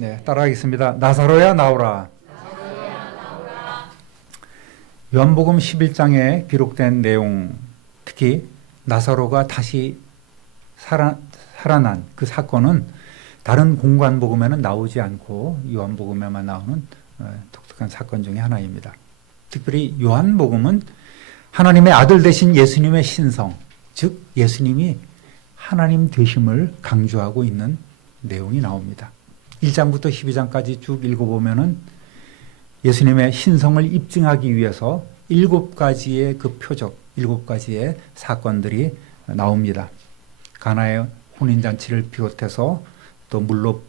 네, 따라하겠습니다. 나사로야 나오라. 요한복음 11장에 기록된 내용, 특히 나사로가 다시 살아난 그 사건은 다른 공관복음에는 나오지 않고 요한복음에만 나오는 독특한 사건 중에 하나입니다. 특별히 요한복음은 하나님의 아들 되신 예수님의 신성, 즉 예수님이 하나님 되심을 강조하고 있는 내용이 나옵니다. 1장부터 12장까지 쭉 읽어보면은 예수님의 신성을 입증하기 위해서 7가지의 그 표적, 7가지의 사건들이 나옵니다. 가나의 혼인잔치를 비롯해서 또 물로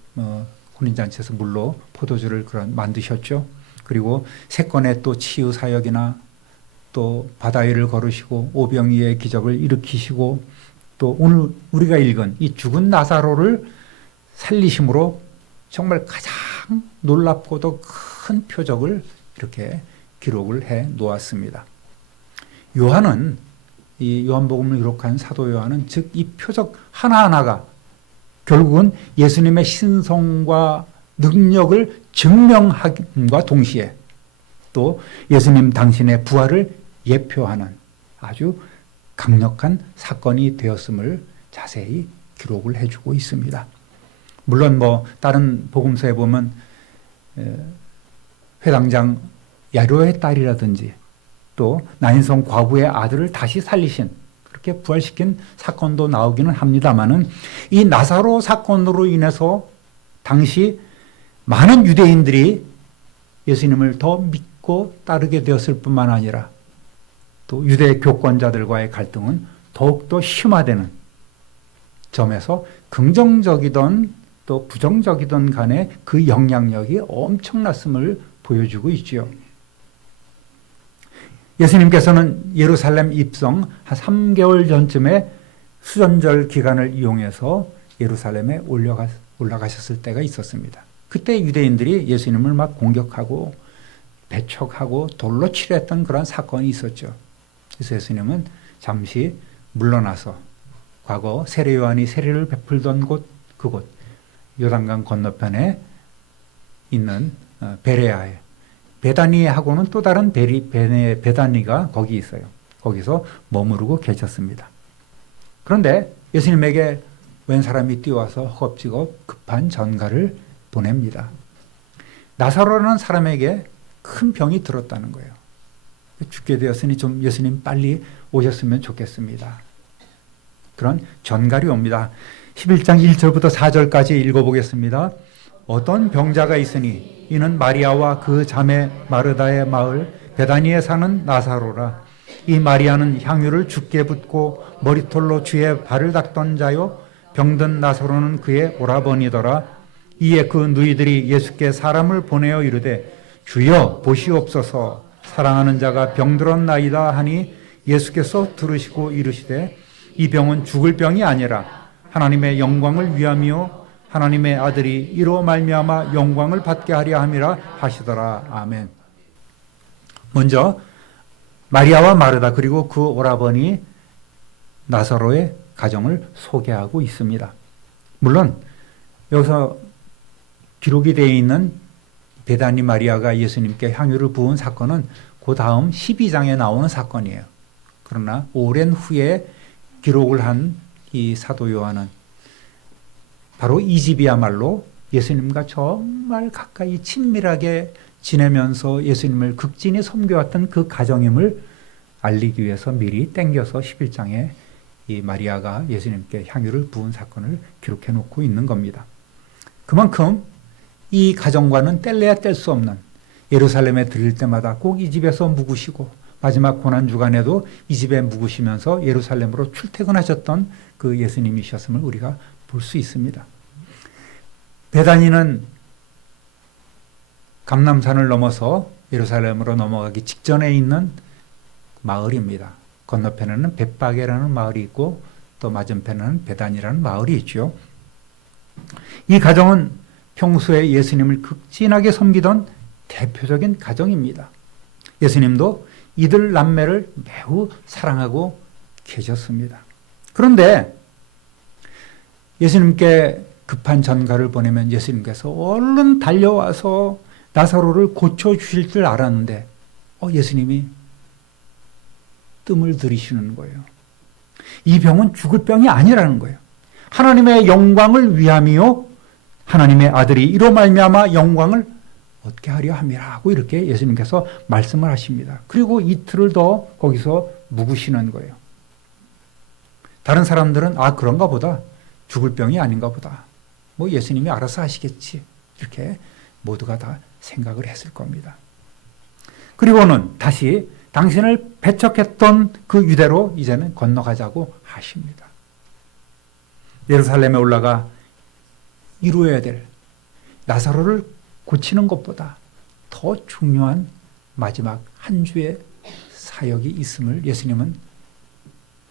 혼인잔치에서 물로 포도주를 만드셨죠. 그리고 세 건의 또 치유 사역이나 또 바다 위를 걸으시고 오병이의 기적을 일으키시고 또 오늘 우리가 읽은 이 죽은 나사로를 살리심으로 정말 가장 놀랍고도 큰 표적을 이렇게 기록을 해 놓았습니다. 요한은 이 요한복음을 기록한 사도 요한은 즉 이 표적 하나하나가 결국은 예수님의 신성과 능력을 증명함과 동시에 또 예수님 당신의 부활을 예표하는 아주 강력한 사건이 되었음을 자세히 기록을 해주고 있습니다. 물론 다른 복음서에 보면 회당장 야이로의 딸이라든지 또 나인성 과부의 아들을 다시 살리신 그렇게 부활시킨 사건도 나오기는 합니다만은 이 나사로 사건으로 인해서 당시 많은 유대인들이 예수님을 더 믿고 따르게 되었을 뿐만 아니라 또 유대 교권자들과의 갈등은 더욱더 심화되는 점에서 긍정적이던 또 부정적이던 간에 그 영향력이 엄청났음을 보여주고 있지요. 예수님께서는 예루살렘 입성 한 3개월 전쯤에 수전절 기간을 이용해서 예루살렘에 올라가셨을 때가 있었습니다. 그때 유대인들이 예수님을 막 공격하고 배척하고 돌로 치려했던 그런 사건이 있었죠. 그래서 예수님은 잠시 물러나서 과거 세례 요한이 세례를 베풀던 그곳 요단강 건너편에 있는 베레아에 베다니하고는 또 다른 베다니가 거기 있어요. 거기서 머무르고 계셨습니다. 그런데 예수님에게 웬 사람이 뛰어와서 허겁지겁 급한 전가를 보냅니다. 나사로라는 사람에게 큰 병이 들었다는 거예요. 죽게 되었으니 좀 예수님 빨리 오셨으면 좋겠습니다. 그런 전갈이 옵니다. 11장 1절부터 4절까지 읽어보겠습니다. 어떤 병자가 있으니 이는 마리아와 그 자매 마르다의 마을 베다니에 사는 나사로라. 이 마리아는 향유를 죽게 붓고 머리털로 주의 발을 닦던 자요 병든 나사로는 그의 오라버니더라. 이에 그 누이들이 예수께 사람을 보내어 이르되 주여 보시옵소서 사랑하는 자가 병들었나이다 하니 예수께서 들으시고 이르시되 이 병은 죽을 병이 아니라 하나님의 영광을 위함이요 하나님의 아들이 이로 말미암아 영광을 받게 하려 함이라 하시더라. 아멘. 먼저 마리아와 마르다 그리고 그 오라버니 나사로의 가정을 소개하고 있습니다. 물론 여기서 기록이 되어 있는 베다니 마리아가 예수님께 향유를 부은 사건은 그 다음 12장에 나오는 사건이에요. 그러나 오랜 후에 기록을 한 이 사도 요한은 바로 이 집이야말로 예수님과 정말 가까이 친밀하게 지내면서 예수님을 극진히 섬겨왔던 그 가정임을 알리기 위해서 미리 땡겨서 11장에 이 마리아가 예수님께 향유를 부은 사건을 기록해 놓고 있는 겁니다. 그만큼 이 가정과는 뗄래야 뗄 수 없는 예루살렘에 들릴 때마다 꼭 이 집에서 묵으시고 마지막 고난주간에도 이 집에 묵으시면서 예루살렘으로 출퇴근하셨던 그 예수님이셨음을 우리가 볼 수 있습니다. 베다니는 감람산을 넘어서 예루살렘으로 넘어가기 직전에 있는 마을입니다. 건너편에는 벳바게라는 마을이 있고 또 맞은편에는 베다니라는 마을이 있죠. 이 가정은 평소에 예수님을 극진하게 섬기던 대표적인 가정입니다. 예수님도 이들 남매를 매우 사랑하고 계셨습니다. 그런데 예수님께 급한 전가를 보내면 예수님께서 얼른 달려와서 나사로를 고쳐주실 줄 알았는데 예수님이 뜸을 들이시는 거예요. 이 병은 죽을 병이 아니라는 거예요. 하나님의 영광을 위함이요 하나님의 아들이 이로 말미암아 영광을 얻게 하려 함이라고 이렇게 예수님께서 말씀을 하십니다. 그리고 이틀을 더 거기서 묵으시는 거예요. 다른 사람들은 그런가 보다, 죽을 병이 아닌가 보다, 예수님이 알아서 하시겠지, 이렇게 모두가 다 생각을 했을 겁니다. 그리고는 다시 당신을 배척했던 그 유대로 이제는 건너가자고 하십니다. 예루살렘에 올라가 이루어야 될 나사로를 고치는 것보다 더 중요한 마지막 한 주의 사역이 있음을 예수님은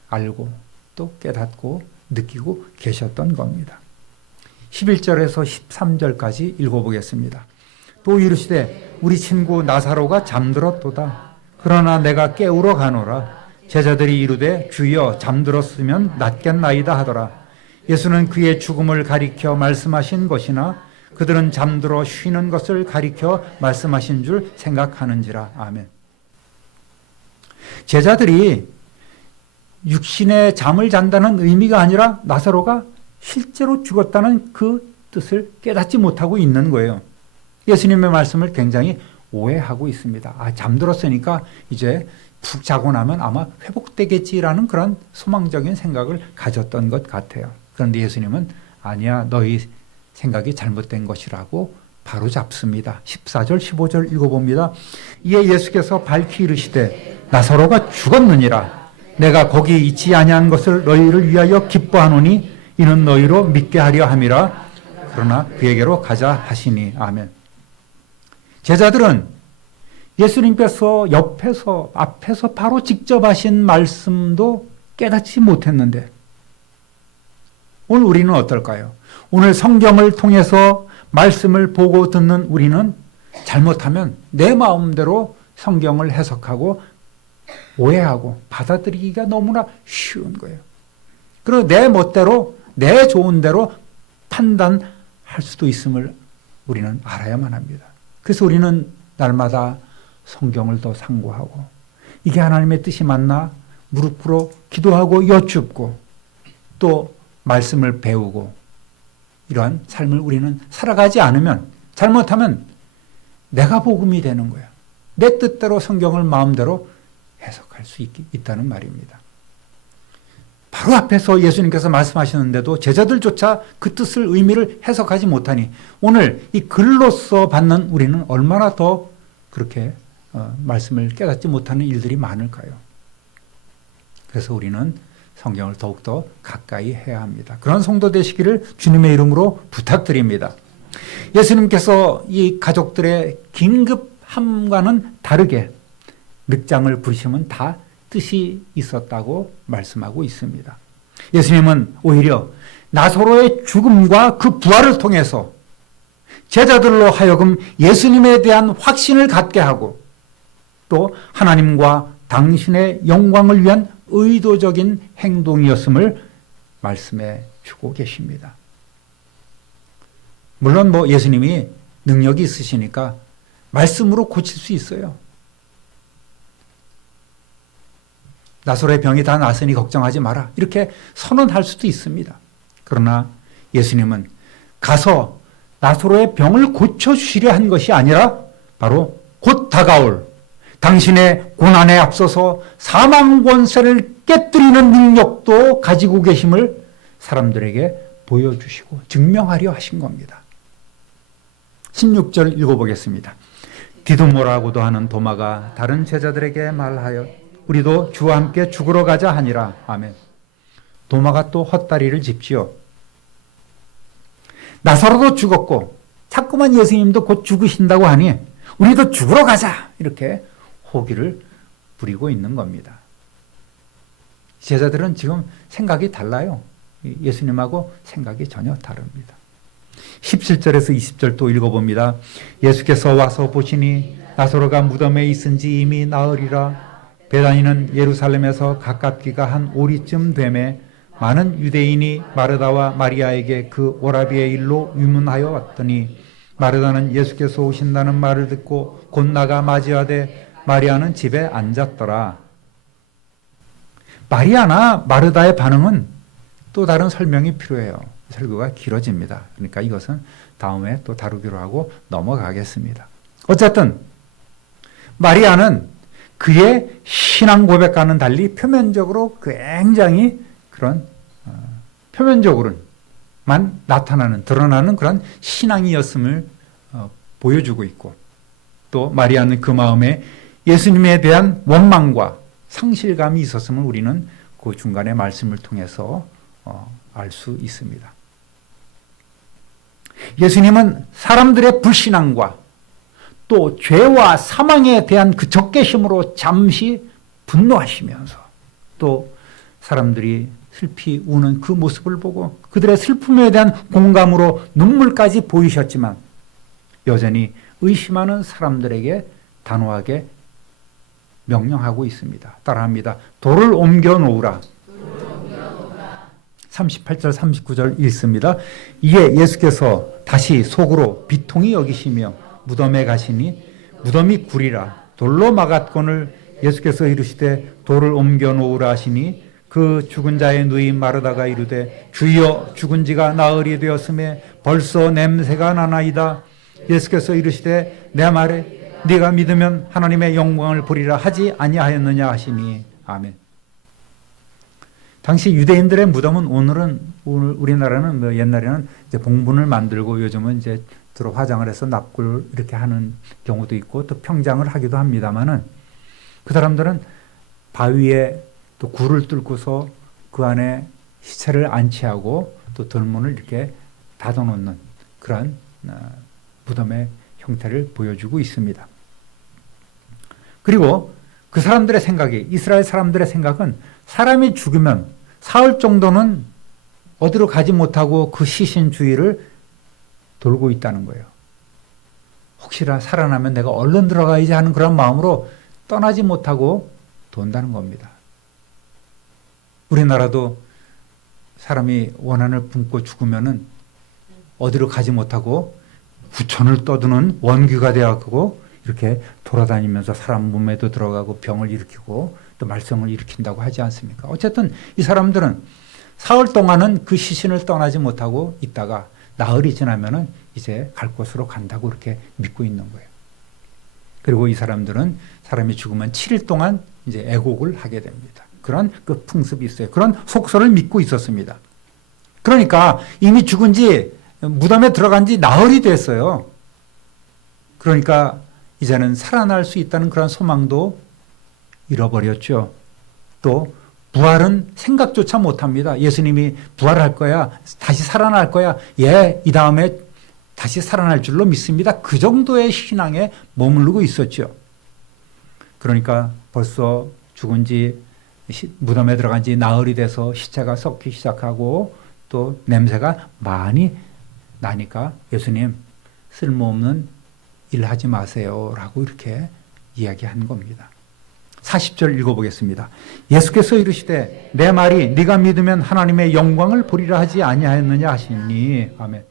알고 또 깨닫고 느끼고 계셨던 겁니다. 11절에서 13절까지 읽어보겠습니다. 또 이르시되 우리 친구 나사로가 잠들었도다. 그러나 내가 깨우러 가노라. 제자들이 이르되 주여 잠들었으면 낫겠나이다 하더라. 예수는 그의 죽음을 가리켜 말씀하신 것이나 그들은 잠들어 쉬는 것을 가리켜 말씀하신 줄 생각하는지라. 아멘. 제자들이 육신의 잠을 잔다는 의미가 아니라 나사로가 실제로 죽었다는 그 뜻을 깨닫지 못하고 있는 거예요. 예수님의 말씀을 굉장히 오해하고 있습니다. 잠들었으니까 이제 푹 자고 나면 아마 회복되겠지라는 그런 소망적인 생각을 가졌던 것 같아요. 그런데 예수님은 아니야, 너희 생각이 잘못된 것이라고 바로 잡습니다. 14절 15절 읽어봅니다. 이에 예수께서 밝히 이르시되 나사로가 죽었느니라. 내가 거기 있지 아니한 것을 너희를 위하여 기뻐하노니 이는 너희로 믿게 하려 함이라. 그러나 그에게로 가자 하시니. 아멘. 제자들은 예수님께서 옆에서 앞에서 바로 직접 하신 말씀도 깨닫지 못했는데 오늘 우리는 어떨까요? 오늘 성경을 통해서 말씀을 보고 듣는 우리는 잘못하면 내 마음대로 성경을 해석하고 오해하고 받아들이기가 너무나 쉬운 거예요. 그리고 내 멋대로 내 좋은 대로 판단할 수도 있음을 우리는 알아야만 합니다. 그래서 우리는 날마다 성경을 더 상고하고 이게 하나님의 뜻이 맞나 무릎 꿇어 기도하고 여쭙고 또 말씀을 배우고 이러한 삶을 우리는 살아가지 않으면 잘못하면 내가 복음이 되는 거야. 내 뜻대로 성경을 마음대로 해석할 수 있다는 말입니다. 바로 앞에서 예수님께서 말씀하시는데도 제자들조차 그 뜻을 의미를 해석하지 못하니 오늘 이 글로서 받는 우리는 얼마나 더 그렇게 말씀을 깨닫지 못하는 일들이 많을까요? 그래서 우리는 성경을 더욱더 가까이 해야 합니다. 그런 성도 되시기를 주님의 이름으로 부탁드립니다. 예수님께서 이 가족들의 긴급함과는 다르게 늑장을 부르시면 다 뜻이 있었다고 말씀하고 있습니다. 예수님은 오히려 나사로의 죽음과 그 부활을 통해서 제자들로 하여금 예수님에 대한 확신을 갖게 하고 또 하나님과 당신의 영광을 위한 의도적인 행동이었음을 말씀해 주고 계십니다. 물론 예수님이 능력이 있으시니까 말씀으로 고칠 수 있어요. 나사로의 병이 다 나았으니 걱정하지 마라. 이렇게 선언할 수도 있습니다. 그러나 예수님은 가서 나사로의 병을 고쳐주시려 한 것이 아니라 바로 곧 다가올 당신의 고난에 앞서서 사망 권세를 깨뜨리는 능력도 가지고 계심을 사람들에게 보여주시고 증명하려 하신 겁니다. 16절 읽어보겠습니다. 디두모라고도 하는 도마가 다른 제자들에게 말하여 우리도 주와 함께 죽으러 가자 하니라. 아멘. 도마가 또 헛다리를 짚지요. 나사로도 죽었고 자꾸만 예수님도 곧 죽으신다고 하니 우리도 죽으러 가자 이렇게 호기를 부리고 있는 겁니다. 제자들은 지금 생각이 달라요. 예수님하고 생각이 전혀 다릅니다. 17절에서 20절 또 읽어봅니다. 예수께서 와서 보시니 나사로가 무덤에 있은지 이미 나으리라. 베다니는 예루살렘에서 가깝기가 한 오리쯤 되매 많은 유대인이 마르다와 마리아에게 그 오라비의 일로 유문하여 왔더니 마르다는 예수께서 오신다는 말을 듣고 곧 나가 맞이하되 마리아는 집에 앉았더라. 마리아나 마르다의 반응은 또 다른 설명이 필요해요. 설교가 길어집니다. 그러니까 이것은 다음에 또 다루기로 하고 넘어가겠습니다. 어쨌든 마리아는 그의 신앙 고백과는 달리 표면적으로 굉장히 그런 표면적으로만 나타나는 드러나는 그런 신앙이었음을 보여주고 있고 또 마리아는 그 마음에 예수님에 대한 원망과 상실감이 있었음을 우리는 그 중간의 말씀을 통해서 알 수 있습니다. 예수님은 사람들의 불신앙과 또 죄와 사망에 대한 그 적개심으로 잠시 분노하시면서 또 사람들이 슬피 우는 그 모습을 보고 그들의 슬픔에 대한 공감으로 눈물까지 보이셨지만 여전히 의심하는 사람들에게 단호하게 명령하고 있습니다. 따라합니다. 돌을 옮겨 놓으라. 38절 39절 읽습니다. 이에 예수께서 다시 속으로 비통히 여기시며 무덤에 가시니 무덤이 구리라 돌로 막았거늘 예수께서 이르시되 돌을 옮겨 놓으라 하시니 그 죽은 자의 누이 마르다가 이르되 주여 죽은 지가 나흘이 되었음에 벌써 냄새가 나나이다. 예수께서 이르시되 내 말에 네가 믿으면 하나님의 영광을 보리라 하지 아니하였느냐 하시니 아멘. 당시 유대인들의 무덤은 오늘 우리나라는 옛날에는 이제 봉분을 만들고 요즘은 이제 주로 화장을 해서 납골 이렇게 하는 경우도 있고 또 평장을 하기도 합니다만은 그 사람들은 바위에 또 굴을 뚫고서 그 안에 시체를 안치하고 또 돌문을 이렇게 닫아놓는 그런 무덤의 형태를 보여주고 있습니다. 그리고 그 사람들의 생각이 이스라엘 사람들의 생각은 사람이 죽으면 사흘 정도는 어디로 가지 못하고 그 시신 주위를 돌고 있다는 거예요. 혹시나 살아나면 내가 얼른 들어가야지 하는 그런 마음으로 떠나지 못하고 돈다는 겁니다. 우리나라도 사람이 원한을 품고 죽으면은 어디로 가지 못하고 구천을 떠드는 원귀가 되어가고 이렇게 돌아다니면서 사람 몸에도 들어가고 병을 일으키고 또 말썽을 일으킨다고 하지 않습니까? 어쨌든 이 사람들은 사흘 동안은 그 시신을 떠나지 못하고 있다가 나흘이 지나면은 이제 갈 곳으로 간다고 이렇게 믿고 있는 거예요. 그리고 이 사람들은 사람이 죽으면 7일 동안 이제 애곡을 하게 됩니다. 그런 그 풍습이 있어요. 그런 속설을 믿고 있었습니다. 그러니까 이미 죽은 지 무덤에 들어간 지 나흘이 됐어요. 그러니까 이제는 살아날 수 있다는 그런 소망도 잃어버렸죠. 또 부활은 생각조차 못합니다. 예수님이 부활할 거야, 다시 살아날 거야, 예, 이 다음에 다시 살아날 줄로 믿습니다. 그 정도의 신앙에 머무르고 있었죠. 그러니까 벌써 죽은 지 무덤에 들어간 지 나흘이 돼서 시체가 썩기 시작하고 또 냄새가 많이 나니까 예수님 쓸모없는 일 하지 마세요 라고 이렇게 이야기한 겁니다. 40절 읽어보겠습니다. 예수께서 이르시되 내 말이 네가 믿으면 하나님의 영광을 보리라 하지 아니하였느냐 하시니 아멘.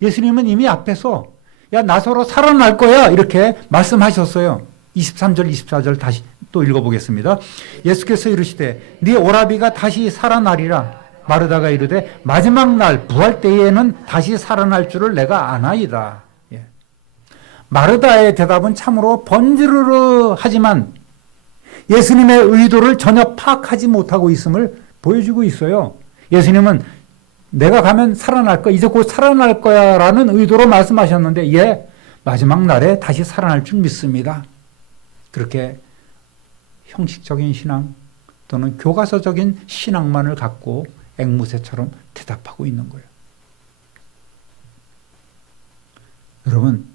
예수님은 이미 앞에서 야 나사로 살아날 거야 이렇게 말씀하셨어요. 23절 24절 다시 또 읽어보겠습니다. 예수께서 이르시되 네 오라비가 다시 살아나리라. 마르다가 이르되 마지막 날 부활 때에는 다시 살아날 줄을 내가 아나이다. 예. 마르다의 대답은 참으로 번지르르 하지만 예수님의 의도를 전혀 파악하지 못하고 있음을 보여주고 있어요. 예수님은 내가 가면 살아날 거야, 이제 곧 살아날 거야 라는 의도로 말씀하셨는데 예, 마지막 날에 다시 살아날 줄 믿습니다. 그렇게 형식적인 신앙 또는 교과서적인 신앙만을 갖고 앵무새처럼 대답하고 있는 거예요. 여러분,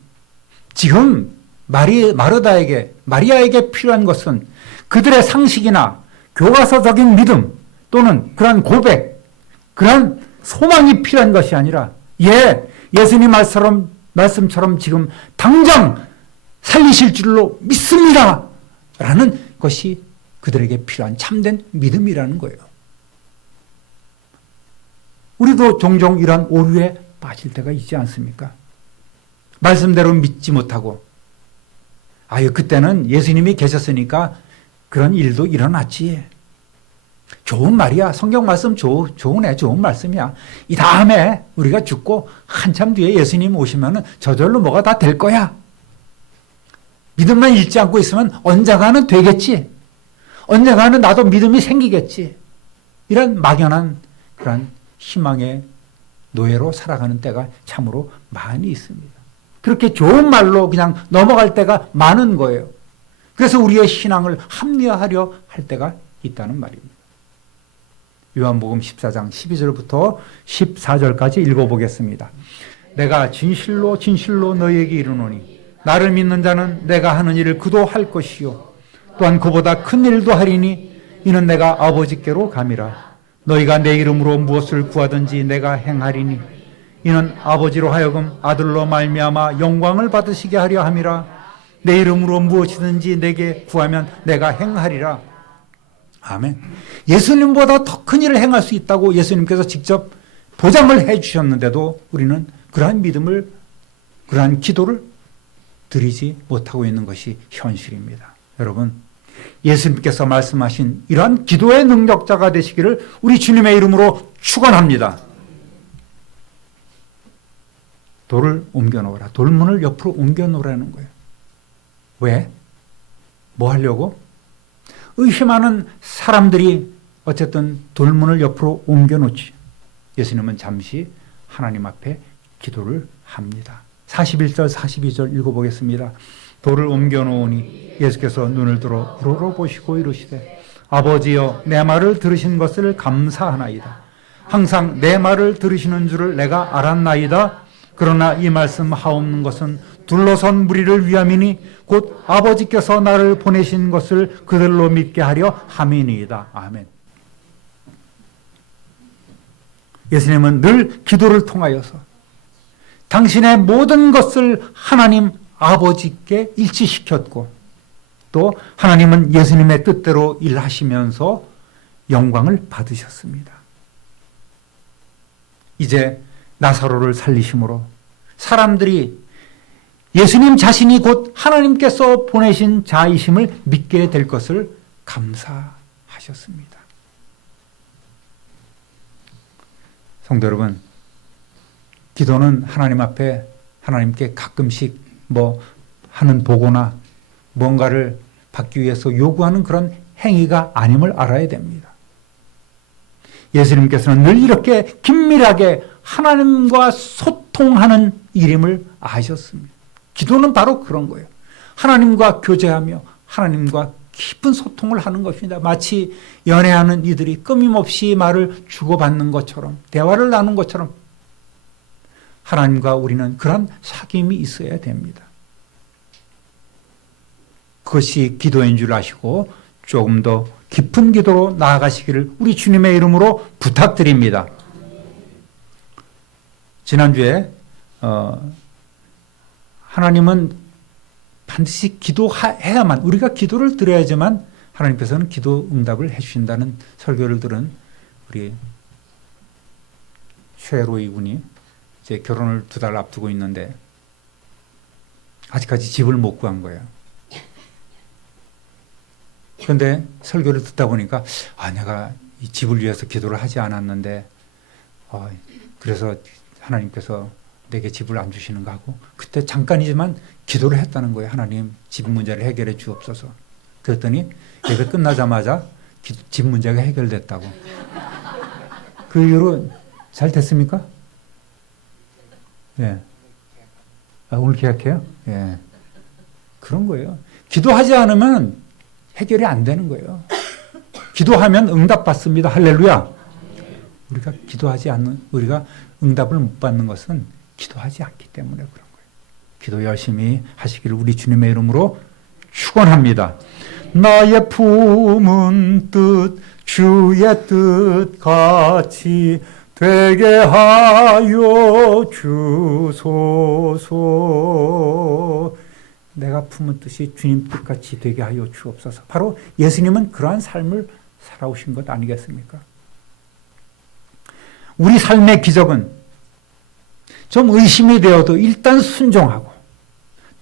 지금 마리아에게 필요한 것은 그들의 상식이나 교과서적인 믿음 또는 그런 고백, 그런 소망이 필요한 것이 아니라 예수님 말씀처럼 지금 당장 살리실 줄로 믿습니다 라는 것이 그들에게 필요한 참된 믿음이라는 거예요. 우리도 종종 이런 오류에 빠질 때가 있지 않습니까? 말씀대로 믿지 못하고, 아유, 그때는 예수님이 계셨으니까 그런 일도 일어났지. 좋은 말이야. 성경 말씀 좋은 말씀이야. 이 다음에 우리가 죽고 한참 뒤에 예수님 오시면 저절로 뭐가 다 될 거야. 믿음만 잃지 않고 있으면 언젠가는 되겠지. 언젠가는 나도 믿음이 생기겠지. 이런 막연한 그런 희망의 노예로 살아가는 때가 참으로 많이 있습니다. 그렇게 좋은 말로 그냥 넘어갈 때가 많은 거예요. 그래서 우리의 신앙을 합리화하려 할 때가 있다는 말입니다. 요한복음 14장 12절부터 14절까지 읽어보겠습니다. 내가 진실로 진실로 너희에게 이르노니 나를 믿는 자는 내가 하는 일을 그도 할 것이요 또한 그보다 큰 일도 하리니 이는 내가 아버지께로 감이라. 너희가 내 이름으로 무엇을 구하든지 내가 행하리니 이는 아버지로 하여금 아들로 말미암아 영광을 받으시게 하려 함이라. 내 이름으로 무엇이든지 내게 구하면 내가 행하리라. 아멘. 예수님보다 더 큰 일을 행할 수 있다고 예수님께서 직접 보장을 해 주셨는데도 우리는 그러한 믿음을, 그러한 기도를 드리지 못하고 있는 것이 현실입니다. 여러분, 예수님께서 말씀하신 이러한 기도의 능력자가 되시기를 우리 주님의 이름으로 축원합니다. 돌을 옮겨 놓으라. 돌문을 옆으로 옮겨 놓으라는 거예요. 왜? 뭐 하려고? 의심하는 사람들이 어쨌든 돌문을 옆으로 옮겨 놓지. 예수님은 잠시 하나님 앞에 기도를 합니다. 41절 42절 읽어보겠습니다. 돌을 옮겨 놓으니 예수께서 눈을 들어 우러러보시고 이르시되 아버지여 내 말을 들으신 것을 감사하나이다. 항상 내 말을 들으시는 줄을 내가 알았나이다. 그러나 이 말씀 하옵는 것은 둘러선 무리를 위함이니 곧 아버지께서 나를 보내신 것을 그들로 믿게 하려 함이니이다. 아멘. 예수님은 늘 기도를 통하여서 당신의 모든 것을 하나님 아버지께 일치시켰고 또 하나님은 예수님의 뜻대로 일하시면서 영광을 받으셨습니다. 이제 나사로를 살리심으로 사람들이 예수님 자신이 곧 하나님께서 보내신 자이심을 믿게 될 것을 감사하셨습니다. 성도 여러분, 기도는 하나님 앞에 하나님께 가끔씩 하는 보고나 뭔가를 받기 위해서 요구하는 그런 행위가 아님을 알아야 됩니다. 예수님께서는 늘 이렇게 긴밀하게 하나님과 소통하는 일임을 아셨습니다. 기도는 바로 그런 거예요. 하나님과 교제하며 하나님과 깊은 소통을 하는 것입니다. 마치 연애하는 이들이 끊임없이 말을 주고받는 것처럼, 대화를 나눈 것처럼 하나님과 우리는 그런 사귐이 있어야 됩니다. 그것이 기도인 줄 아시고 조금 더 깊은 기도로 나아가시기를 우리 주님의 이름으로 부탁드립니다. 지난주에 하나님은 반드시 기도해야만, 우리가 기도를 드려야지만 하나님께서는 기도 응답을 해주신다는 설교를 들은 우리 최로이 군이 이제 결혼을 2달 앞두고 있는데 아직까지 집을 못 구한 거예요. 그런데 설교를 듣다 보니까 내가 이 집을 위해서 기도를 하지 않았는데 그래서 하나님께서 내게 집을 안 주시는가 하고 그때 잠깐이지만 기도를 했다는 거예요. 하나님, 집 문제를 해결해 주옵소서. 그랬더니 예배 끝나자마자 집 문제가 해결됐다고. 그 이후로 잘 됐습니까? 예. 오늘 계약해요? 예. 그런 거예요. 기도하지 않으면 해결이 안 되는 거예요. 기도하면 응답받습니다. 할렐루야. 우리가 기도하지 않는, 우리가 응답을 못 받는 것은 기도하지 않기 때문에 그런 거예요. 기도 열심히 하시기를 우리 주님의 이름으로 축원합니다. 나의 품은 뜻 주의 뜻 같이 되게 하여 주소서. 내가 품은 뜻이 주님 뜻같이 되게 하여 주옵소서. 바로 예수님은 그러한 삶을 살아오신 것 아니겠습니까? 우리 삶의 기적은 좀 의심이 되어도 일단 순종하고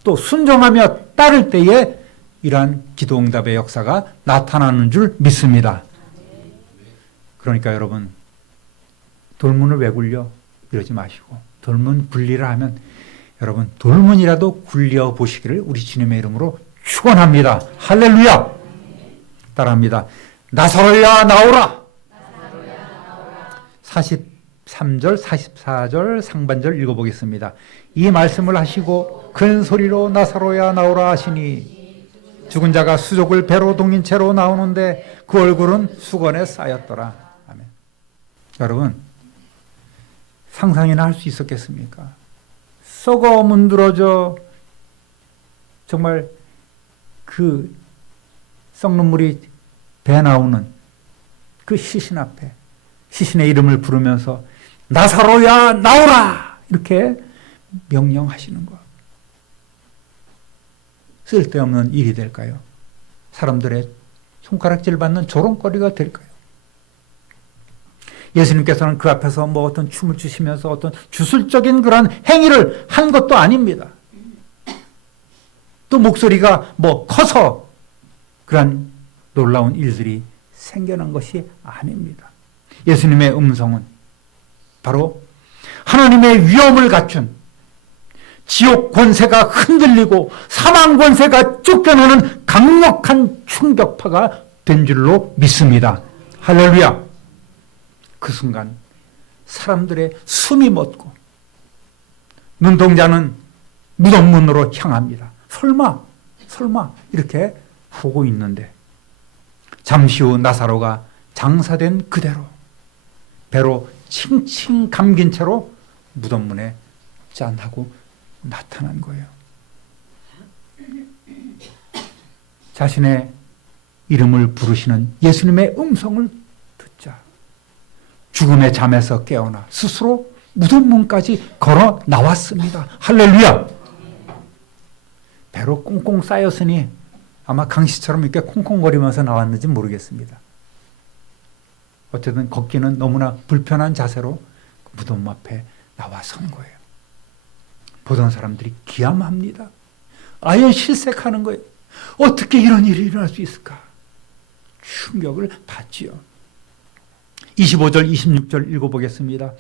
또 순종하며 따를 때에 이러한 기도응답의 역사가 나타나는 줄 믿습니다. 그러니까 여러분, 돌문을 왜 굴려? 이러지 마시고 돌문 굴리라 하면 여러분 돌문이라도 굴려 보시기를 우리 주님의 이름으로 축원합니다. 할렐루야. 따라합니다. 나사로야 나오라. 43절 44절 상반절 읽어보겠습니다. 이 말씀을 하시고 큰 소리로 나사로야 나오라 하시니 죽은 자가 수족을 배로 동인 채로 나오는데 그 얼굴은 수건에 쌓였더라. 아멘. 여러분, 상상이나 할 수 있었겠습니까? 썩어 문드러져 정말 그 썩는 물이 배 나오는 그 시신 앞에 시신의 이름을 부르면서 나사로야 나오라 이렇게 명령하시는 것. 쓸데없는 일이 될까요? 사람들의 손가락질 받는 조롱거리가 될까요? 예수님께서는 그 앞에서 뭐 어떤 춤을 추시면서 어떤 주술적인 그런 행위를 한 것도 아닙니다. 또 목소리가 뭐 커서 그런 놀라운 일들이 생겨난 것이 아닙니다. 예수님의 음성은 바로 하나님의 위엄을 갖춘 지옥 권세가 흔들리고 사망 권세가 쫓겨나는 강력한 충격파가 된 줄로 믿습니다. 할렐루야. 그 순간 사람들의 숨이 멎고 눈동자는 무덤 문으로 향합니다. 설마 이렇게 보고 있는데 잠시 후 나사로가 장사된 그대로 배로 칭칭 감긴 채로 무덤 문에 짠하고 나타난 거예요. 자신의 이름을 부르시는 예수님의 음성을 듣자 죽음의 잠에서 깨어나 스스로 무덤 문까지 걸어 나왔습니다. 할렐루야. 배로 꽁꽁 쌓였으니 아마 강시처럼 이렇게 콩콩거리면서 나왔는지 모르겠습니다. 어쨌든 걷기는 너무나 불편한 자세로 무덤 앞에 나와 선 거예요. 보던 사람들이 기함합니다. 아예 실색하는 거예요. 어떻게 이런 일이 일어날 수 있을까? 충격을 받지요. 25절 26절 읽어보겠습니다.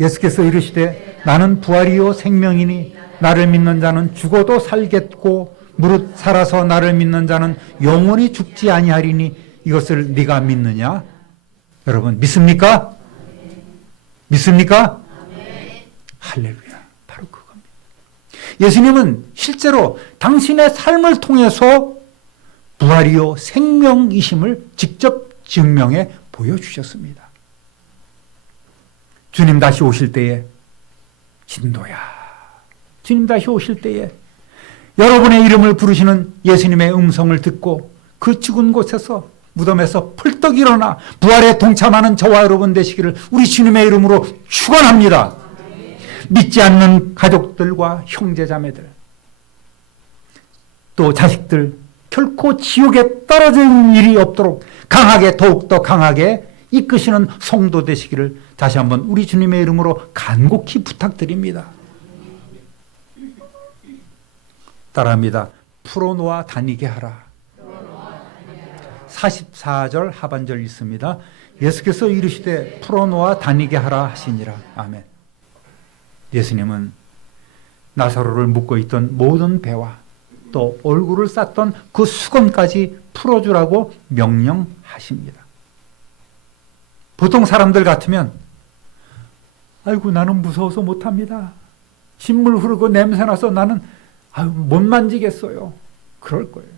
예수께서 이르시되 나는 부활이요 생명이니 나를 믿는 자는 죽어도 살겠고 무릇 살아서 나를 믿는 자는 영원히 죽지 아니하리니 이것을 네가 믿느냐? 여러분 믿습니까? 믿습니까? 할렐루야. 바로 그겁니다. 예수님은 실제로 당신의 삶을 통해서 부활이요 생명이심을 직접 증명해 보여주셨습니다. 주님 다시 오실 때에 진도야. 주님 다시 오실 때에 여러분의 이름을 부르시는 예수님의 음성을 듣고 그 죽은 곳에서 무덤에서 펄떡 일어나 부활에 동참하는 저와 여러분 되시기를 우리 주님의 이름으로 축원합니다. 믿지 않는 가족들과 형제자매들 또 자식들 결코 지옥에 떨어지는 일이 없도록 강하게 더욱더 강하게 이끄시는 성도 되시기를 다시 한번 우리 주님의 이름으로 간곡히 부탁드립니다. 따라합니다. 풀어놓아 다니게 하라. 44절 하반절 있습니다. 예수께서 이르시되 풀어놓아 다니게 하라 하시니라. 아멘. 예수님은 나사로를 묶고 있던 모든 배와 또 얼굴을 쌌던 그 수건까지 풀어주라고 명령하십니다. 보통 사람들 같으면 아이고 나는 무서워서 못합니다. 진물 흐르고 냄새나서 나는 못 만지겠어요. 그럴 거예요.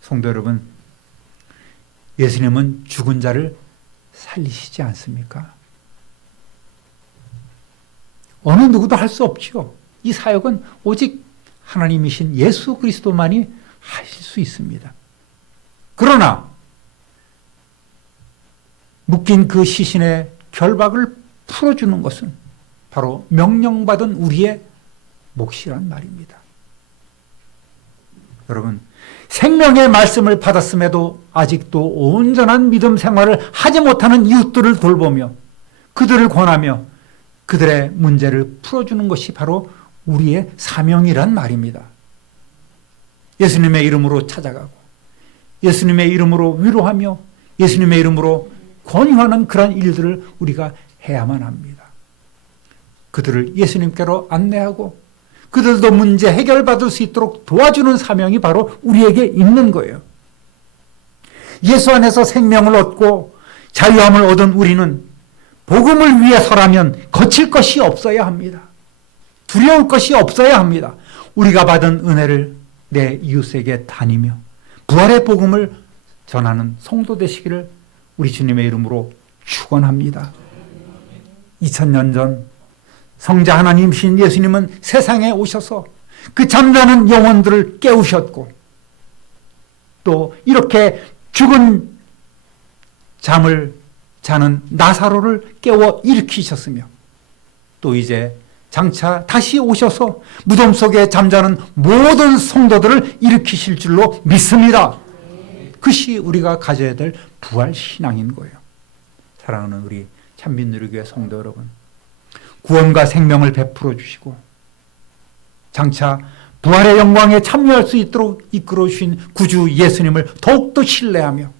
성도 여러분, 예수님은 죽은 자를 살리시지 않습니까? 어느 누구도 할 수 없죠. 이 사역은 오직 하나님이신 예수 그리스도만이 하실 수 있습니다. 그러나 묶인 그 시신의 결박을 풀어주는 것은 바로 명령받은 우리의 몫이란 말입니다. 여러분, 생명의 말씀을 받았음에도 아직도 온전한 믿음 생활을 하지 못하는 이웃들을 돌보며 그들을 권하며 그들의 문제를 풀어주는 것이 바로 우리의 사명이란 말입니다. 예수님의 이름으로 찾아가고 예수님의 이름으로 위로하며 예수님의 이름으로 권유하는 그런 일들을 우리가 해야만 합니다. 그들을 예수님께로 안내하고 그들도 문제 해결받을 수 있도록 도와주는 사명이 바로 우리에게 있는 거예요. 예수 안에서 생명을 얻고 자유함을 얻은 우리는 복음을 위해서라면 거칠 것이 없어야 합니다. 두려울 것이 없어야 합니다. 우리가 받은 은혜를 내 이웃에게 다니며 부활의 복음을 전하는 성도 되시기를 우리 주님의 이름으로 축원합니다. 2000년 전 성자 하나님이신 예수님은 세상에 오셔서 그 잠자는 영혼들을 깨우셨고 또 이렇게 죽은 잠을 자는 나사로를 깨워 일으키셨으며 또 이제 장차 다시 오셔서 무덤 속에 잠자는 모든 성도들을 일으키실 줄로 믿습니다. 그것이 우리가 가져야 될 부활 신앙인 거예요. 사랑하는 우리 참빛누리교회 성도 여러분, 구원과 생명을 베풀어 주시고 장차 부활의 영광에 참여할 수 있도록 이끌어 주신 구주 예수님을 더욱더 신뢰하며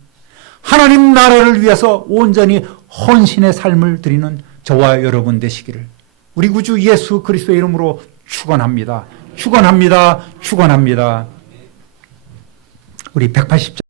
하나님 나라를 위해서 온전히 헌신의 삶을 드리는 저와 여러분 되시기를 우리 구주 예수 그리스도의 이름으로 축원합니다. 축원합니다. 축원합니다. 우리 180장